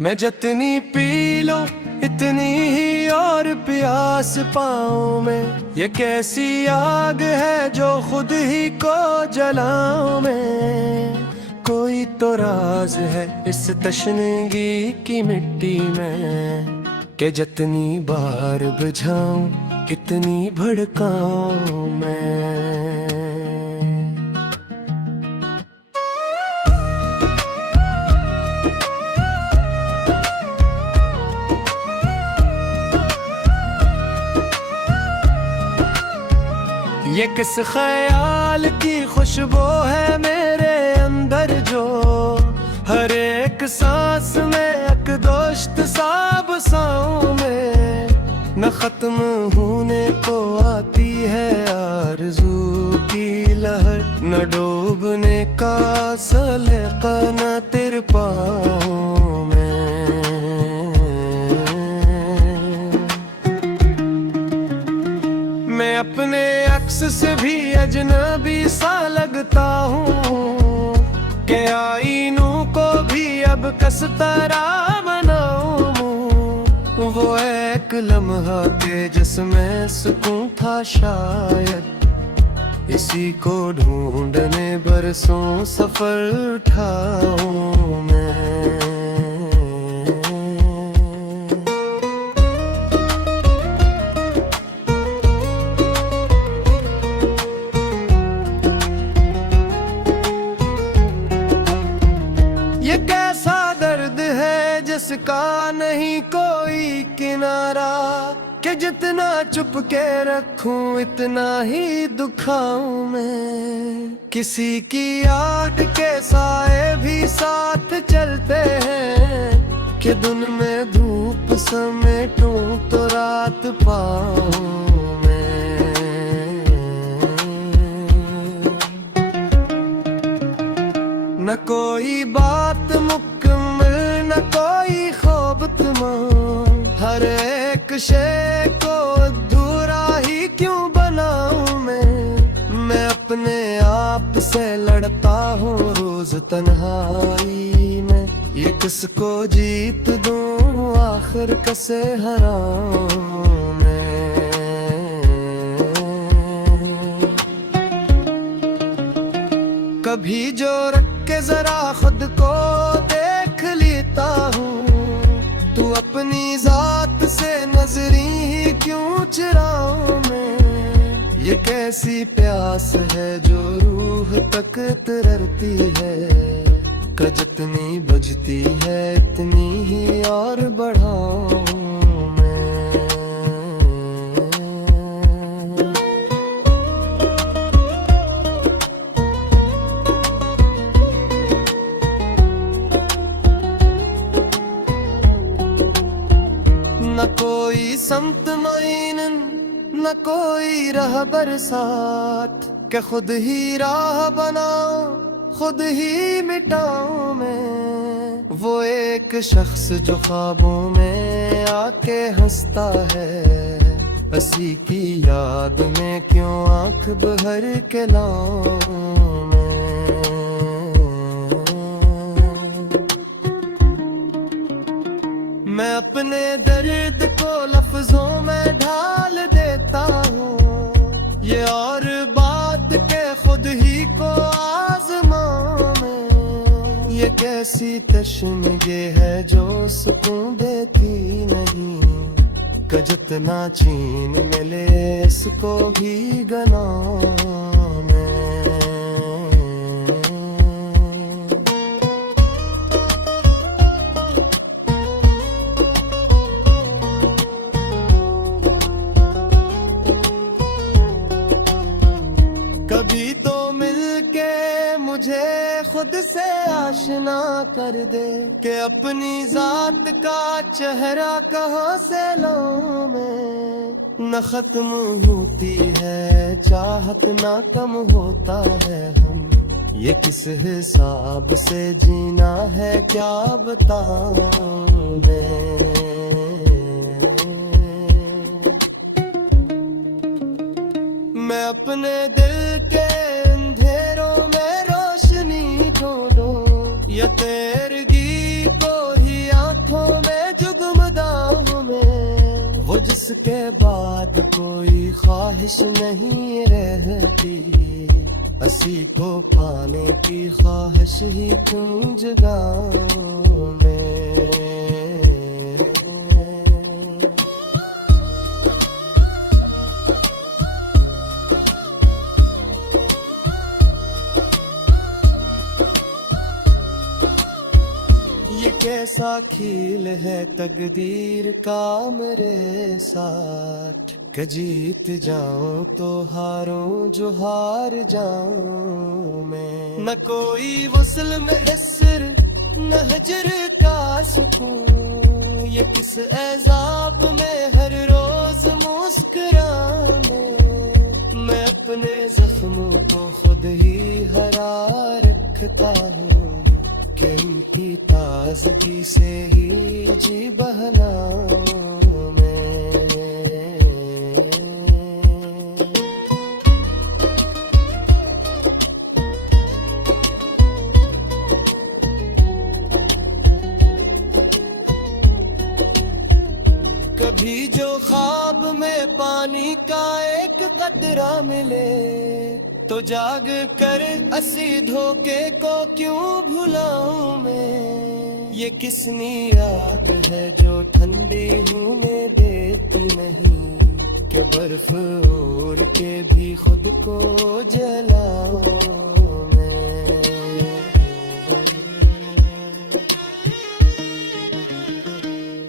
मैं जितनी पी लूं इतनी ही और प्यास पाऊं मैं। ये कैसी आग है जो खुद ही को जलाऊं मैं। कोई तो राज है इस तशनगी की मिट्टी में, कि जितनी बार बुझाऊं कितनी भड़काऊं मैं। ये किस ख्याल की खुशबू है मेरे अंदर जो हर एक सांस में एक दोस्त साब साऊं में। न खत्म होने को आती है आरज़ू की लहर, न डूबने का सलीका न तिर पाऊं मैं। मैं अपने अक्स से भी अजनबी सा लगता हूँ, के आईनों को भी अब किस तरह बनाऊं। वो एक लम्हा के जिसमें सुकून था शायद, इसी को ढूंढने बरसों सफर उठाऊं मैं। ये कैसा दर्द है जिसका नहीं कोई किनारा, कि जितना चुप के रखूं इतना ही दुखाऊं मैं। किसी की याद के साए भी साथ चलते हैं, कि दिन में धूप समेटूं तो रात पाऊं मैं। न कोई बात मुकम्मल न कोई ख्वाब तमाम, हर एक शे को अधूरा ही क्यों बनाऊं मैं अपने आप से लड़ता हूँ रोज तन्हाई में। ये किसको जीत दूं आखिर कसे हराऊं मैं। कभी जो रख के जरा खुद को देख लेता हूँ, तू अपनी जात से नजरी ही क्यों चुराऊं मैं। ये कैसी प्यास है जो रूह तक तरती है, कि जितनी बुझती है इतनी ही और बढ़ाऊं मैं। न कोई समत मायनन न कोई राह बरसात, के खुद ही राह बनाऊं खुद ही मिटाऊं मैं। वो एक शख्स जो ख्वाबों में आके हंसता है, हंसी की याद में क्यों आंख भर के लाऊं मैं। मैं अपने दर्द को लफ्जों में ढाल देता हूँ, ये और बात के खुद ही को आजमाऊं मैं। ये कैसी तशनगी है जो सुकून देती नहीं, कि जितना छीन मिले इसको भी गनाऊं मैं। कभी तो मिलके मुझे खुद से आशना कर दे, कि अपनी जात का चेहरा कहाँ से लाऊं मैं। न खत्म होती है चाहत ना कम होता है हम, ये किस हिसाब से जीना है क्या बताऊं मैं। मैं अपने दिल के अंधेरों में रोशनी ढूंढूं, या तेरगी को ही आंखों जिसके बाद कोई ख्वाहिश नहीं रहती, हंसी को पाने की ख्वाहिश ही क्यों जगाऊं मैं। ये कैसा खेल है तकदीर का मेरे साथ, कि जीत जाऊं तो हारूं जो हार जाऊं मैं। न कोई वसल में असर न हजर का सुकून, ये किस एजाब में हर रोज मुस्कुराने। मैं अपने जख्मों को खुद ही हरा रखता हूँ, कि इनकी ताजगी से ही जी बहलाऊं मैं। कभी जो ख्वाब में पानी का एक कतरा मिले, तो जाग कर असी धोखे को क्यों भुलाऊं मैं। ये किसनी आग है जो ठंडी होने देती नहीं, कि बर्फ ओढ़ के भी खुद को जलाऊं मैं।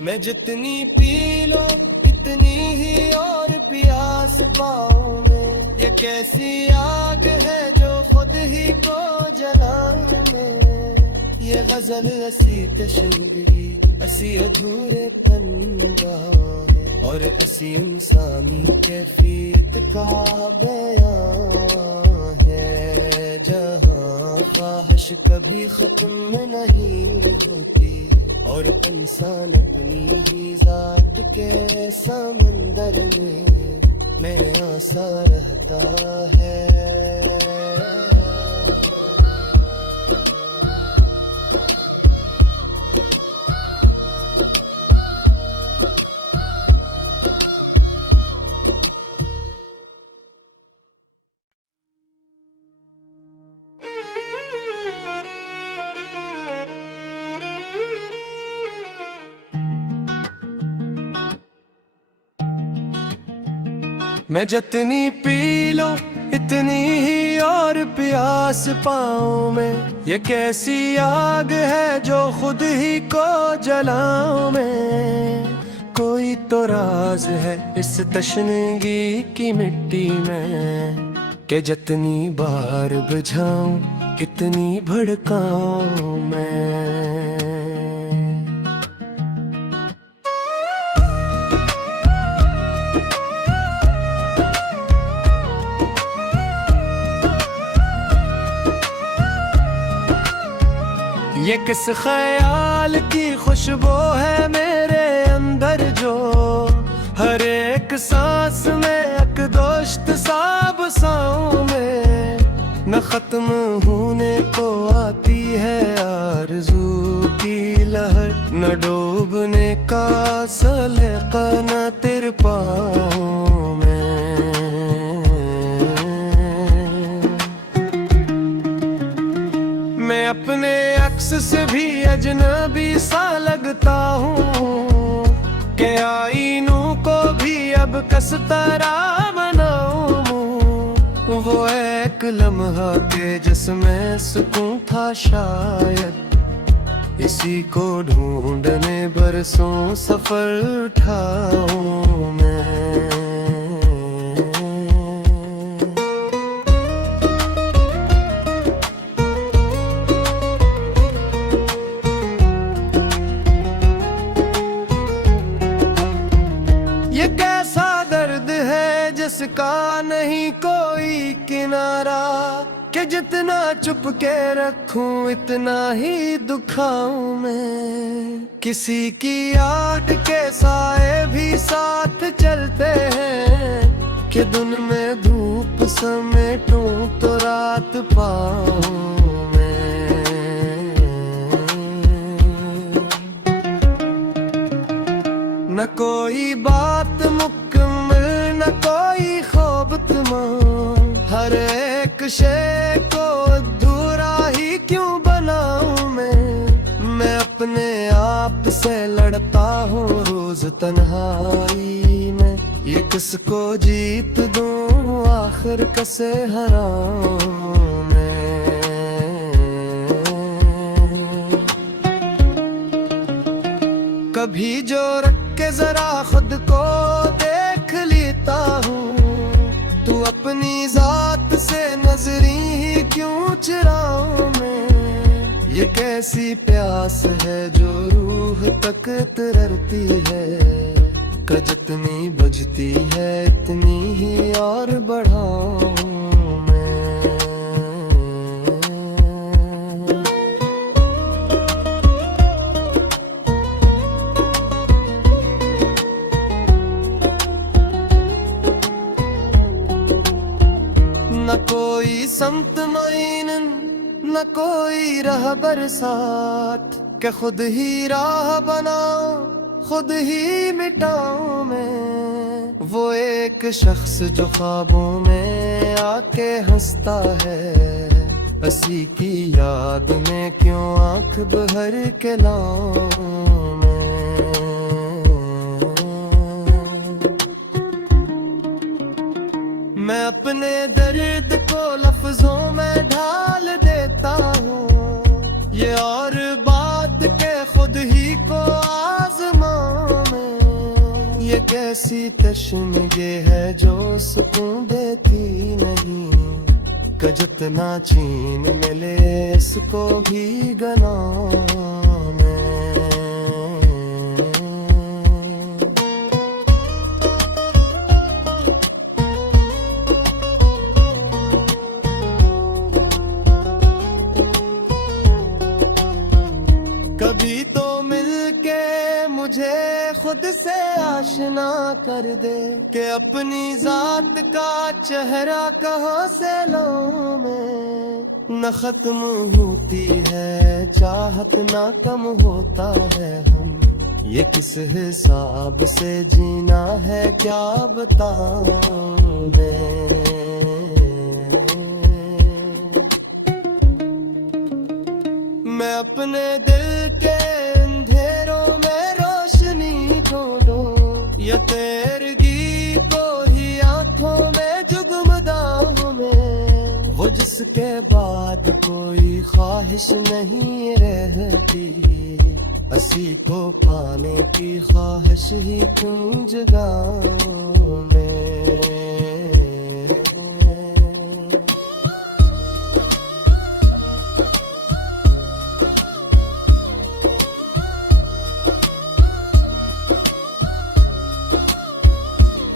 मैं जितनी पी लूं इतनी ही और प्यास पाऊं मैं। ये कैसी आग है जो खुद ही को जलाऊं मैं। ये गजल असी तशंदगी असी अधूरे पन्ना है, और असी इंसानी कैफियत का बयां है। जहाँ ख्वाहिश कभी खत्म नहीं होती, और इंसान अपनी ही जात के समंदर में आसा रहता है। मैं जितनी पी लूं इतनी ही और प्यास पाऊं मैं। ये कैसी आग है जो खुद ही को जलाऊं मैं। कोई तो राज है इस तशनगी की मिट्टी में, कि जितनी बार बुझाऊं कितनी भड़काऊं मैं। ये किस ख्याल की खुशबू है मेरे अंदर, जो हर एक सांस में एक दोस्त साब साऊं में। न खत्म होने को आती है आरज़ू की लहर, न डूबने का सलीका न तिर पाऊं मैं। मैं अपने अक्स से भी अजनबी सा लगता हूँ, कि आईनों को भी अब किस तरह बनाऊं। वो एक लम्हा के जिसमें सुकून था शायद, इसी को ढूंढने बरसों सफर उठाऊं मैं। ये कैसा दर्द है जिसका नहीं कोई किनारा, कि जितना चुप के रखूं इतना ही दुखाऊं मैं। किसी की याद के साए भी साथ चलते हैं, कि दिन में धूप समेटूं तो रात पाऊं मैं। न कोई बात मुकम्मल न कोई ख्वाब तमाम, हर एक शे को अधूरा ही क्यों बनाऊं मैं अपने आप से लड़ता हूँ रोज तन्हाई में। ये किसको जीत दूं आखिर कसे हराऊं मैं। कभी जो रख के जरा खुद को देख लेता हूँ, तू अपनी जात से नजरी ही क्यों चुराऊं मैं। ये कैसी प्यास है जो रूह तक तररती है, का जितनी बुझती है इतनी ही और बढ़ाऊं मैं। न कोई समत माइन न कोई राह बरसात, के खुद ही राह बनाऊं खुद ही मिटाऊं मैं। वो एक शख्स जो ख्वाबों में आके हंसता है, हंसी की याद में क्यों आंख भर के लाऊं मैं अपने दर्द को लफ्जों में ढाल देता हूँ। ये और बात के खुद ही को आजमाऊं मैं। ये कैसी तशनगे है जो सुकून देती नहीं, का जितना छीन मिले इसको भी गनाऊं मैं। कभी तो मिलके मुझे खुद से आशना कर दे, कि अपनी जात का चेहरा कहाँ से लाऊं मैं। न खत्म होती है चाहत ना कम होता है हम, ये किस हिसाब से जीना है क्या बताऊं मैं अपने दिल के अंधेरों में रोशनी ढूंढूं, या तेरगी को ही आंखों में जुगमदाऊं मैं। वो जिसके बाद कोई ख्वाहिश नहीं रहती, हंसी को पाने की ख्वाहिश ही क्यों जगाऊं मैं।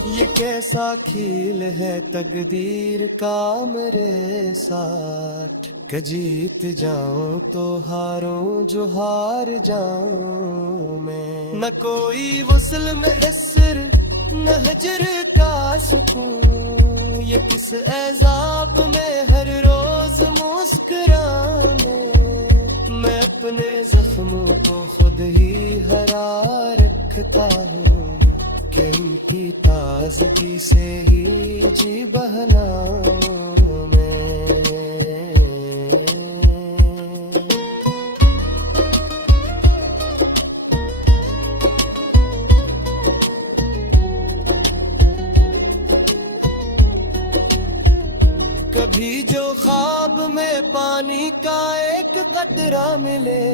ये कैसा खेल है तकदीर का मेरे साथ, कि जीत जाऊं तो हारूं जो हार जाऊं मैं। न कोई वसल में इसर न हजर का सुकून, ये किस एजाब में हर रोज मुस्कुराने। मैं अपने जख्मों को खुद ही हरा रखता हूँ, कि इनकी ताजगी से ही जी बहलाऊं मैं। कभी जो ख्वाब में पानी का एक कतरा मिले,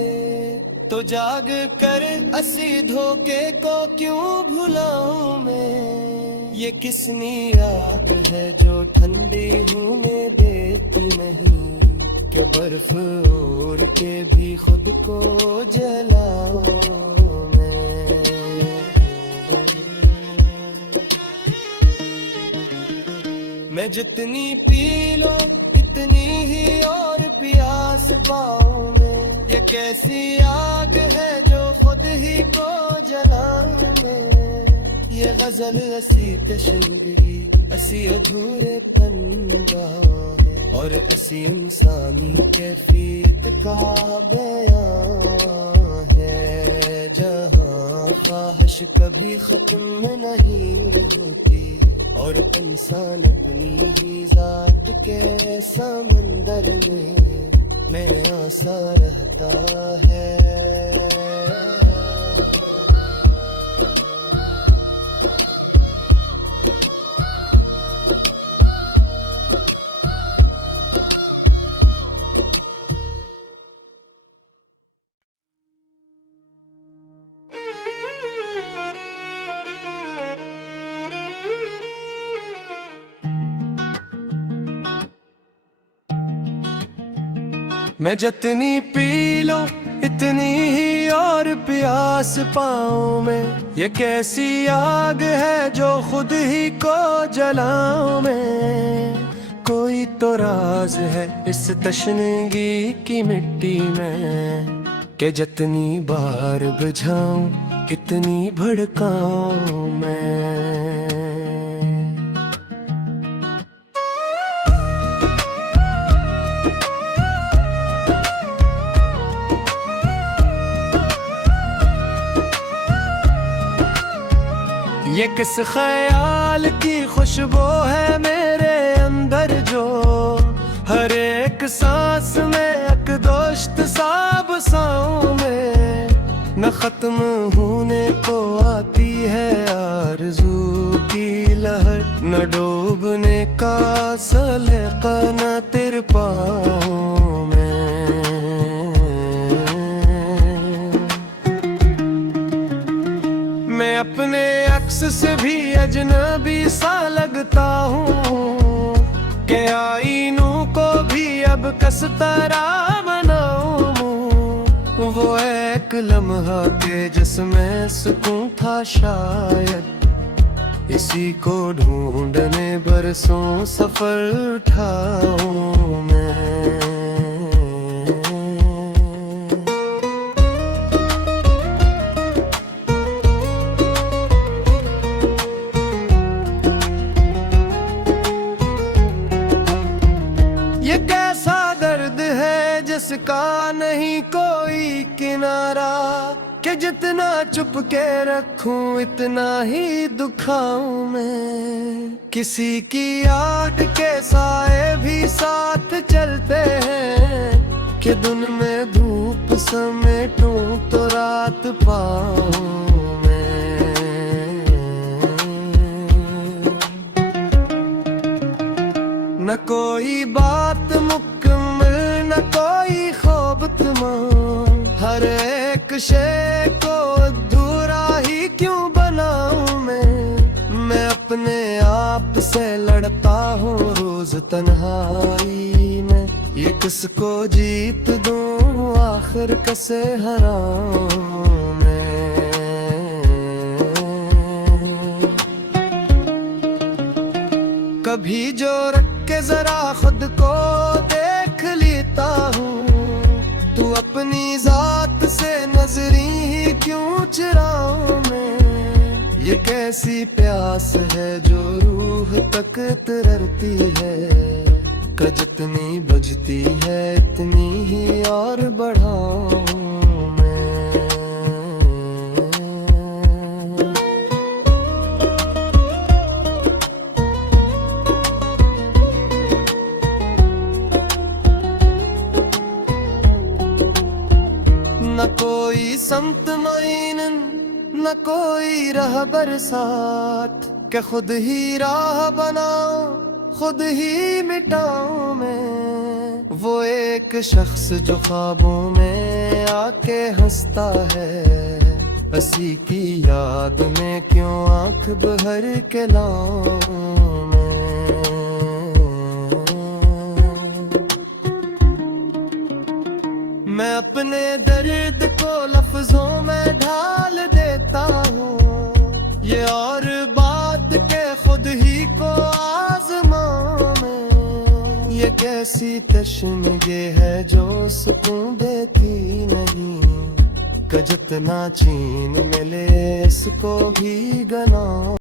तो जाग कर असी धोखे को क्यों भुलाऊं मैं। ये किसनी आग है जो ठंडी होने देती नहीं, कि बर्फ ओढ़ के भी खुद को जलाऊं मैं जितनी पी लूं इतनी ही और प्यास पाऊं मैं। ये कैसी आग है जो खुद ही को जलाऊं मैं। ये गजल असी तशंगी असी अधूरे पन्ना है, और असी इंसानी कैफियत का बयान है। जहाँ ख्वाहिश कभी खत्म नहीं होती, और इंसान अपनी ही जात के समंदर में आसा रहता है। मैं जितनी पी लूं इतनी ही और प्यास पाऊं मैं, ये कैसी आग है जो खुद ही को जलाऊं मैं। कोई तो राज है इस तशनगी की मिट्टी में, कि जितनी बार बुझाऊं कितनी भड़काऊं मैं। ये किस ख्याल की खुशबू है मेरे अंदर, जो हर एक सांस में एक दोस्त साब साऊं में। न खत्म होने को आती है आरज़ू की लहर, न डूबने का सलीका न तिर पाऊं मैं। मैं अपने अक्स से भी अजनबी सा लगता हूँ, के आईनों को भी अब किस तरह बनाऊं। वो एक लम्हा के जिसमें सुकून था शायद, इसी को ढूंढने बरसों सफर उठाऊं मैं। ये कैसा दर्द है जिसका नहीं कोई किनारा, कि जितना चुप के रखूं इतना ही दुखाऊं मैं। किसी की आग के साए भी साथ चलते हैं, कि दिन में धूप समेटूं तो रात पाऊं मैं। न कोई बात मुकम्मल न कोई ख्वाब तमाम, हर एक शे को अधूरा ही क्यों बनाऊं मैं अपने आप से लड़ता हूँ रोज तन्हाई में। ये किसको जीत दूं आखिर कैसे हराऊं मैं। कभी जो रख के जरा खुद को देख लेता हूँ, तू अपनी जात से नजरी ही क्यों चुराऊं मैं। ये कैसी प्यास है जो रूह तक तरती है, कि जितनी बुझती है इतनी ही और बढ़ाऊं मैं। न कोई समत मायनन न कोई राह बरसात, के खुद ही राह बनाऊं खुद ही मिटाऊं मैं। वो एक शख्स जो ख्वाबों में आके हंसता है, हंसी की याद में क्यों आंख भर के लाऊं मैं। मैं अपने दर्द को लफ्जों में ढाल देता हूँ, ये और बात के खुद ही को आजमाऊं मैं। ये कैसी तशनगी है जो सुकून देती नहीं, कि जितना छीन मिले इसको भी गनाऊं।